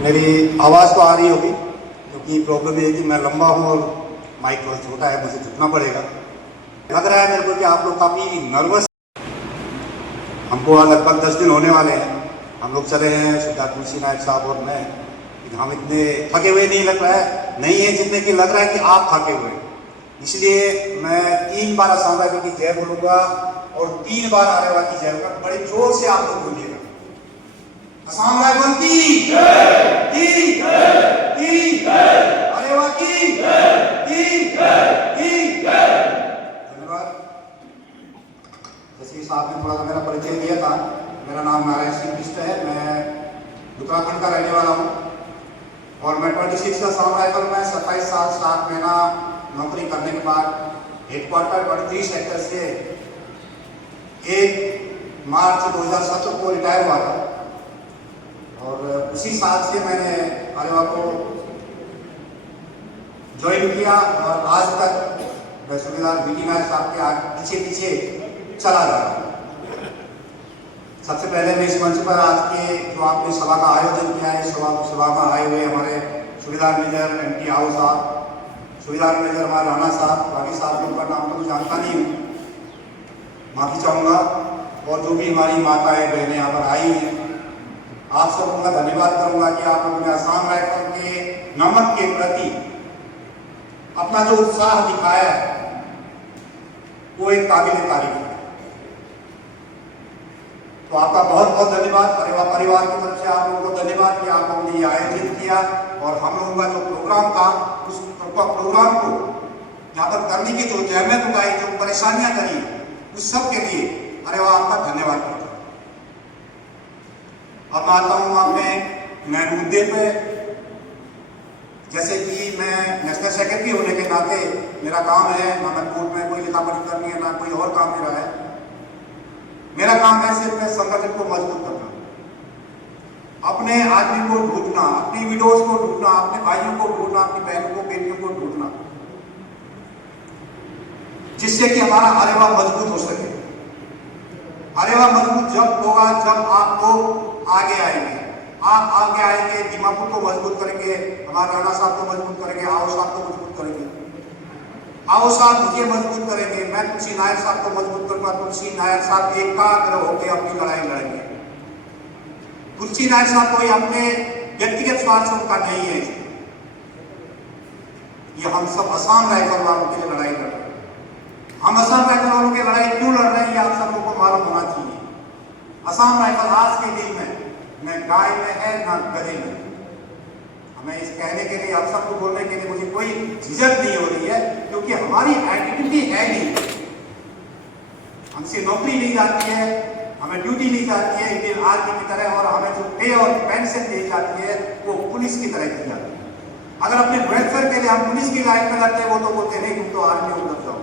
मेरी आवाज़ तो आ रही होगी, क्योंकि प्रॉब्लम ये है कि मैं लंबा हूँ और माइक थोड़ा छोटा है, मुझे झुकना पड़ेगा। लग रहा है मेरे को कि आप लोग काफ़ी नर्वस। हमको लगभग 10 दिन होने वाले हैं, हम लोग चले हैं सिद्धार्थ तुलसी नायक साहब और मैं। हम इतने थके हुए नहीं लग रहा है, नहीं है जितने कि लग रहा है कि आप थके हुए। इसलिए मैं 3 बार असम राइफल की जय बोलूँगा और 3 बार आरेवा की जय होगा। बड़े जोर से आप लोग बोलिएगा, असम राइफल की आरेवा की धन्यवाद। जैसे साहब ने थोड़ा सा मेरा परिचय दिया था, मेरा नाम नारायण सिंह बिष्ट है, मैं उत्तराखंड का रहने वाला हूँ और मैं 26 असम राइफल में 27 साल 7 महीना नौकरी करने के बाद हेडक्वार्टर 23 सेक्टर से 1 मार्च 2017 को रिटायर हुआ था और उसी साल से मैंने आरेवा को ज्वाइन किया और आज तक मैं सूबेदार बीटी नायक साहब के पीछे चला जा रहा हूँ। सबसे पहले मैं इस मंच पर आज के जो आपने सभा का आयोजन किया है, सभा में आए हुए हमारे सूबेदार मेजर MP आओ साहब, सूबेदार मेजर हमारे राणा साहब, बाकी साहब लोगों का नाम तो जानता नहीं हूँ, माफी चाहूँगा। और जो भी हमारी माताएं बहनें यहाँ पर आई हैं, आप सबको मैं धन्यवाद करूँगा कि आप लोगों ने असम राइफल के नमक के प्रति अपना जो उत्साह दिखाया है वो एक काबिल तारीफ है। तो आपका बहुत बहुत धन्यवाद। आरेवा परिवार की तरफ से आप लोगों को धन्यवाद कि आप लोगों ने ये आयोजित किया और हम लोगों का जो प्रोग्राम था उस प्रोग्राम को यहाँ पर करने की जो जहमत उठाई, जो परेशानियां करी, उस सब के लिए आरेवा आपका धन्यवाद करता हूँ। अब आता हूँ मैं मुद्दे पे। जैसे कि मैं नेशनल सेक्रेटरी होने के नाते मेरा काम है, ना मैं कोर्ट में कोई लिखा पढ़ी करनी है, ना कोई और काम मेरा है। मेरा काम है सिर्फ संगठन को मजबूत करना, अपने आदमी को ढूंढना, अपनी विडोज को ढूंढना, अपने भाइयों को ढूंढना, अपनी बहनों को बेटियों को ढूंढना, जिससे कि हमारा आरेवा मजबूत हो सके। आरेवा मजबूत जब होगा जब आप लोग आगे आएंगे। आप आगे आएंगे, दीमापुर को मजबूत करेंगे, हमारे राणा साहब को मजबूत करेंगे, आओ साहब को मजबूत करेंगे, आओ साहब मुझे मजबूत करेंगे, मैं तुलसी नायक साहब को मजबूत करूंगा। तुलसी नायक साहब एकाग्र होकर अपनी लड़ाई लड़ेंगे। तुलसी नायक साहब कोई अपने व्यक्तिगत स्वार्थ उनका नहीं है, ये हम सब असम राइफल वालों के लिए लड़ाई लड़ रहे हैं। हम असम राइफल वालों की लड़ाई क्यों लड़ रहे हैं, ये आप सब लोगों को मालूम होना चाहिए। असम राइफल आज के दिन में न गाय में है न गधे में। हमें इस कहने के लिए, आप सबको बोलने के लिए मुझे कोई झिझक नहीं हो रही है, क्योंकि हमारी आइडेंटिटी है नहीं। हमसे नौकरी ली जाती है, हमें ड्यूटी ली जाती है इंडियन आर्मी की तरह, और हमें जो पे और पेंशन दी जाती है वो पुलिस की तरह दी जाती है। अगर अपने वेलफेयर के लिए हम पुलिस की लाइन में लगते हैं, वो तो बोलते नहीं तुम तो आर्मी में लग जाओ।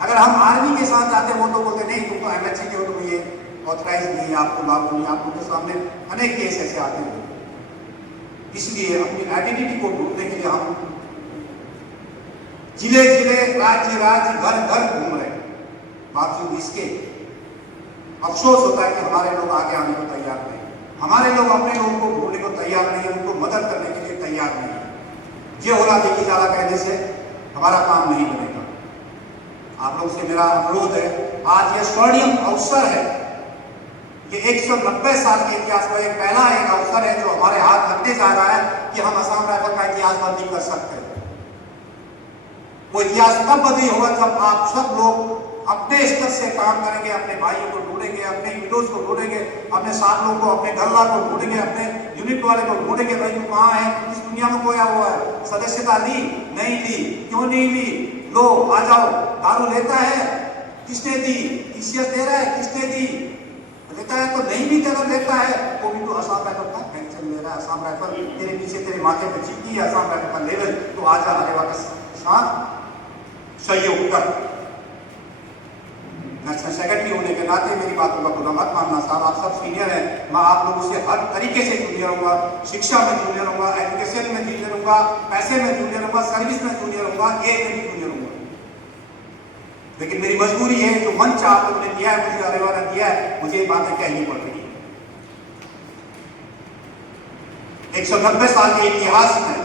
अगर हम आर्मी के साथ जाते हैं, वो तो बोलते नहीं तुम तो MHC के हो, तुम ये ऑथराइज नहीं है, आपको लागू नहीं। आप उनके सामने अनेक केस ऐसे आते हैं। इसलिए अपनी आइडेंटिटी को ढूंढने के लिए हम जिले जिले, राज्य राज्य, घर घर घूम रहे हैं। बावजूद इसके अफसोस होता है कि हमारे लोग आगे आने को तैयार नहीं, हमारे लोग अपने लोगों को ढूंढने को तैयार नहीं है, उनको मदद करने के लिए तैयार नहीं है। ये होला देखी जाला कहने से हमारा काम नहीं बनेगा। आप लोग से मेरा अनुरोध है, आज ये स्वर्णिम अवसर है, ये 190 साल के इतिहास में एक पहला एक अवसर है जो हमारे हाथ लगने जा रहा है कि हम असम राइफल का इतिहास बदली कर सकते हैं। वो इतिहास तब बदली होगा जब आप सब लोग अपने स्तर से काम करेंगे, अपने भाइयों को ढूंढेंगे, अपने विडोज को ढूंढेंगे, अपने साथियों को, अपने गल्ला को ढूंढेंगे, अपने यूनिट वाले को ढूंढेंगे। भाई तू कहाँ है, इस दुनिया में खोया हुआ है, सदस्यता ली नहीं ली, क्यों नहीं ली, लो आ जाओ। दारू लेता है, किसने दी, TCS दे रहा है, किसने दी, लेता है तो नहीं भी देना, लेता है वो भी तो असम राइफल का पेंशन ले रहा है। असम राइफल तेरे पीछे तेरे माथे पर चिपकी है, असम राइफल का लेवल तो आजा आरेवा के साथ सहयोग कर। नेशनल सेक्रेटरी होने के नाते मेरी बातों का बुरा मत मानना साहब, आप सब सीनियर हैं, मैं आप लोगों से हर तरीके से जूनियर रहूंगा, शिक्षा में जूनियर रहूंगा, एजुकेशन में जूनियर रहूंगा, पैसे में जूनियर रहूंगा, सर्विस में जूनियर रहूंगा, एज में भी जूनियर रहूंगा। लेकिन मेरी मजबूरी है, जो मंच आप लोगों ने दिया है, मुझे आरेवा ने दिया है, मुझे ये बातें कहनी पड़ रही है। 190 साल के इतिहास में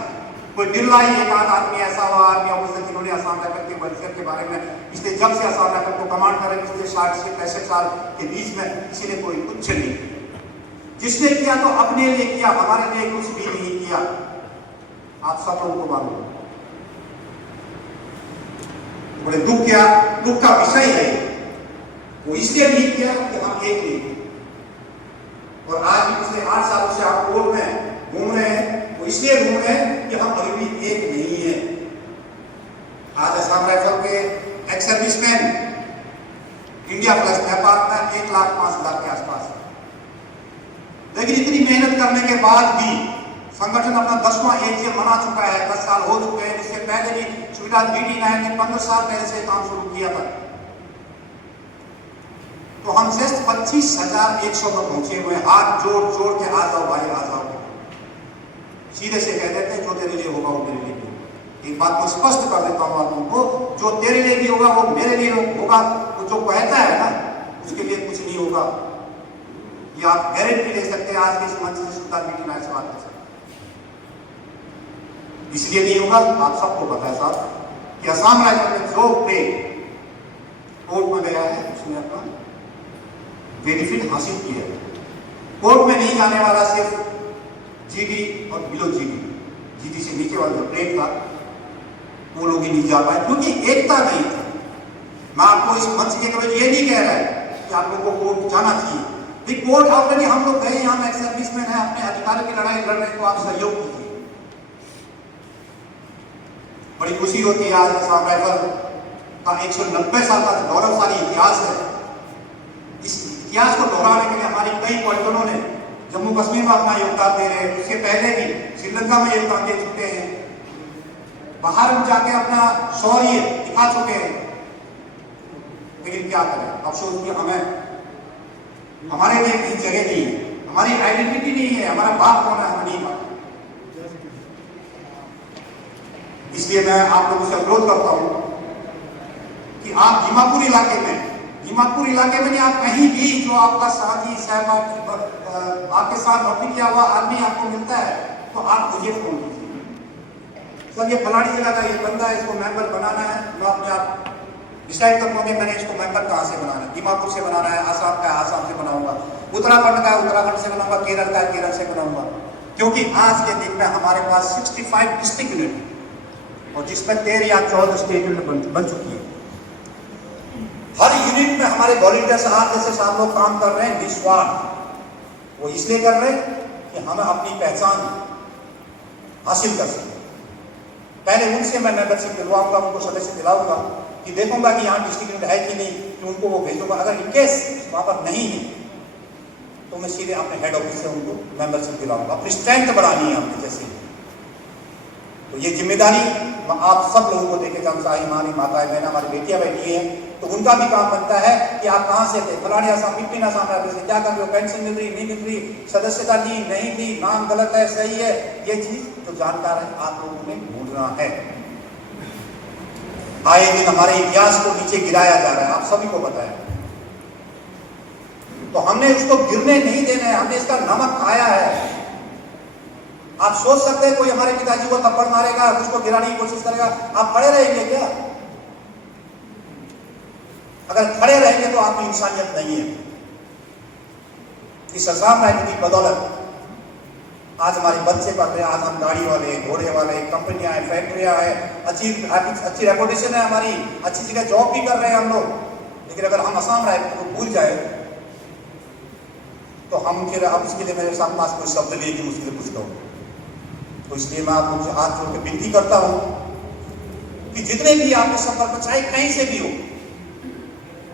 कोई बिरला ही एक आध आदमी ऐसा हुआ, आर्मी ऑफिसर जिन्होंने असम राइफल के वेलफेयर के बारे में पिछले जब से असम राइफल को कमांड कर रहे पिछले 60 से 65 साल के बीच में किसी ने कोई कुछ नहीं किया। जिसने किया तो अपने लिए किया, हमारे लिए कुछ भी नहीं किया। आप सब लोगों को मालूम है। बड़े दुख का विषय है। वो इसलिए नहीं किया कि हम एक नहीं थे। और आज भी पिछले 8 सालों से आप कोर्ट में घूम रहे हैं, वो इसलिए घूम रहे हैं कि हम अभी भी एक नहीं है। आज असम राइफल के ex serviceman India plus Nepal में 1,05,000 के आसपास है। लेकिन इतनी मेहनत करने के बाद भी संगठन अपना 10वां एजीएम मना चुका है, 10 साल हो चुके हैं। इसके पहले भी सुविधा BD9 ने 15 साल पहले से काम शुरू किया था। तो हम जस्ट 25,100 पर पहुंचे हुए। हाथ जोड़ जोड़ के आ जाओ भाई, आ जाओ। सीधे से कह देते हैं जो तेरे लिए होगा वो मेरे लिए भी होगा। एक बात मैं स्पष्ट कर देता हूं आप लोगों को, जो तेरे लिए भी होगा वो मेरे लिए होगा। वो जो कहता है ना उसके लिए कुछ नहीं होगा। ये आप गारंटी ले सकते हैं। आज के इस मंच से सुल्तान BD9 से बात कर सकते। इसलिए नहीं होगा, आप सबको पता है साहब कि असम राइफल में जो पे कोर्ट में गया है उसने अपना बेनिफिट हासिल किया। कोर्ट में नहीं जाने वाला सिर्फ GD और बिलो GD से नीचे वाला जो प्लेट था वो लोग ही नहीं जा पाए, क्योंकि एकता नहीं थी। मैं आपको इस मंच के कभी ये नहीं कह रहा है कि आप लोगों को कोर्ट जाना चाहिए। कोर्ट ऑलरेडी हम लोग गए, हम एक्स सर्विसमैन हैं, अपने अधिकारों की लड़ाई लड़ रहे हैं, तो आप सहयोग कीजिए। बड़ी खुशी होती है आज असम राइफल का 190 साल का गौरवशाली इतिहास है। इस इतिहास को दोहराने के लिए हमारी कई पलटनों ने जम्मू कश्मीर में अपना योगदान दे रहे हैं। उसके पहले भी श्रीलंका में योगदान दे चुके हैं, बाहर में जाके अपना शौर्य दिखा चुके हैं। लेकिन क्या करें, अफसोस कि हमें हमारे लिए कहीं जगह नहीं है, हमारी आइडेंटिटी नहीं है, हमारा बाप कौन है हम नहीं मानते। इसलिए मैं आप लोगों से अनुरोध करता हूं कि आप दीमापुर इलाके में नहीं, आप कहीं भी जो आपका साथी सहपाठी आपके साथ नौकरी किया हुआ आदमी आपको मिलता है तो आप मुझे फोन कीजिए। सर ये फलानी जगह का ये बंदा है, इसको मेंबर बनाना है। मैं अपने आप डिसाइड करूंगा कि मैंने इसको मेंबर कहाँ से बनाना है। दीमापुर से बनाना है, आसाम का है, आसाम से बनाऊंगा, उत्तराखंड का है, उत्तराखंड से बनाऊंगा, केरल का है, केरल से बनाऊंगा। क्योंकि आज के दिन में हमारे पास 65 डिस्ट्रिक्ट यूनिट और जिसमें 13 या 14 स्टेट यूनिट बन चुकी है। हर यूनिट में हमारे वॉलंटियर्स आज जैसे साहब लोग काम कर रहे हैं निस्वार्थ। वो इसलिए कर रहे हैं कि हमें अपनी पहचान हासिल कर सके। पहले उनसे मैं मेंबरशिप दिलवाऊंगा, उनको सदस्य दिलाऊंगा कि देखूंगा कि यहाँ डिस्ट्रिक्ट यूनिट है कि नहीं, कि उनको वो भेजूंगा। अगर इनकेस वहां पर नहीं है तो मैं सीधे अपने हेड ऑफिस से उनको मेंबरशिप दिलाऊंगा। अपनी स्ट्रेंथ बढ़ानी है अपनी जैसे। तो ये जिम्मेदारी आप सब लोगों को देखे, चाहे हमारी माताएं बहन हमारी बेटियां बैठी हैं तो उनका भी काम बनता है कि आप कहां से थे, फलाने आसाम पिपली आसाम राज्य से, क्या कर रहे हो, पेंशन मिल रही नहीं मिल रही, सदस्यता ली नहीं ली, नाम गलत है सही है, ये चीज जो जानकार है आप लोगों ने ढूंढना है। आए दिन हमारे इतिहास को नीचे गिराया जा रहा है, आप सभी को पता है। तो हमने उसको गिरने नहीं देना है, हमने इसका नमक खाया है। आप सोच सकते हैं कोई हमारे पिताजी को थप्पड़ मारेगा, उसको गिराने की कोशिश करेगा, आप खड़े रहेंगे क्या? अगर खड़े रहेंगे तो आपकी इंसानियत नहीं है। इस असम राइफल की बदौलत आज हमारे बच्चे पढ़ रहे हैं, आज हम गाड़ी वाले, घोड़े वाले, कंपनियां हैं, फैक्ट्रियां हैं, अच्छी रेपुटेशन है हमारी, अच्छी जगह जॉब भी कर रहे हैं हम लोग। लेकिन अगर हम असम राइफल को भूल जाए तो हम फिर अब इसके लिए मेरे साथ पास कोई शब्द नहीं कि मुझसे पूछता हूँ। तो इसलिए मैं आप लोगों से हाथ जोड़ के विनती करता हूं कि जितने भी आपके संपर्क चाहे कहीं से भी हो,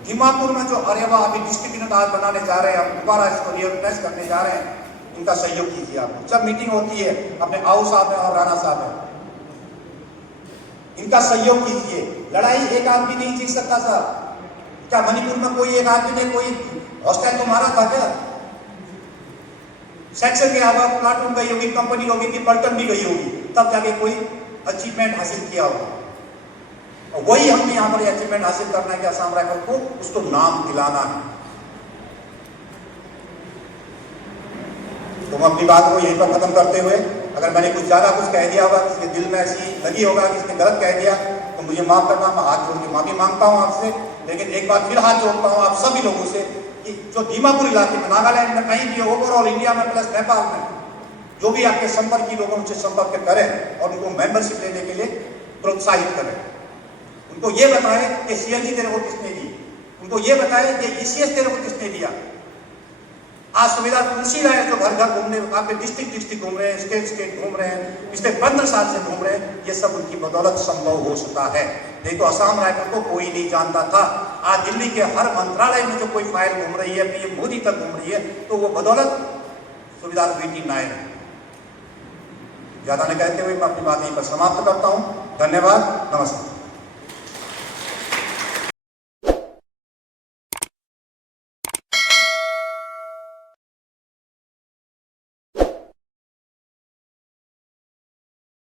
दीमापुर में जो अरेवा अभी डिस्ट्रिक्ट यूनिट आज बनाने जा रहे हैं, हम दोबारा इसको रिऑर्गेनाइज करने जा रहे हैं, इनका सहयोग कीजिए। आप जब मीटिंग होती है अपने आओ साहब है और राणा साहब है, इनका सहयोग कीजिए। लड़ाई एक आदमी नहीं जीत सकता साहब। क्या मणिपुर में कोई एक आदमी ने कोई हॉस्टाइल तो मारा था क्या? सेक्शन के अलावा प्लाटून गई होगी, कंपनी होगी, कि पलटन भी गई होगी, तब जाके कोई अचीवमेंट हासिल किया होगा। और वही हमने यहाँ पर अचीवमेंट हासिल करना है कि असम राइफल को उसको नाम दिलाना है। तो हम अपनी बात को यहीं पर खत्म करते हुए अगर मैंने कुछ ज़्यादा कुछ कह दिया होगा, किसी के दिल में ऐसी लगी होगा, किसी ने गलत कह दिया, तो मुझे माफ़ करना। मैं हाथ जोड़ के माफ़ी मांगता हूँ आपसे। लेकिन एक बार फिर हाथ जोड़ता हूँ आप सभी लोगों से कि जो दीमापुर इलाके में, नागालैंड में, कहीं भी ओवरऑल इंडिया में प्लस नेपाल में जो भी आपके संपर्क की लोगों उनसे संपर्क करें और उनको मेंबरशिप लेने के लिए प्रोत्साहित करें। उनको ये बताएं कि सीएनजी तेरे को किसने दी, उनको ये बताएं कि ईसीएस तेरे को किसने दिया। आज सुविधा तुलसी लाए जो घर घर घूमने, आपके डिस्ट्रिक्ट घूम रहे हैं, स्टेट घूम रहे हैं, पिछले 15 साल से घूम रहे हैं, ये सब उनकी बदौलत संभव हो सकता है। नहीं तो असम राइफल को कोई नहीं जानता था। आज दिल्ली के हर मंत्रालय में जो कोई फाइल घूम रही है, पीएम मोदी तक घूम रही है, तो वो बदौलत सुविधा बेटी नायर है। ज्यादा न कहते हुए मैं अपनी बात यहीं पर समाप्त करता हूं। धन्यवाद, नमस्कार।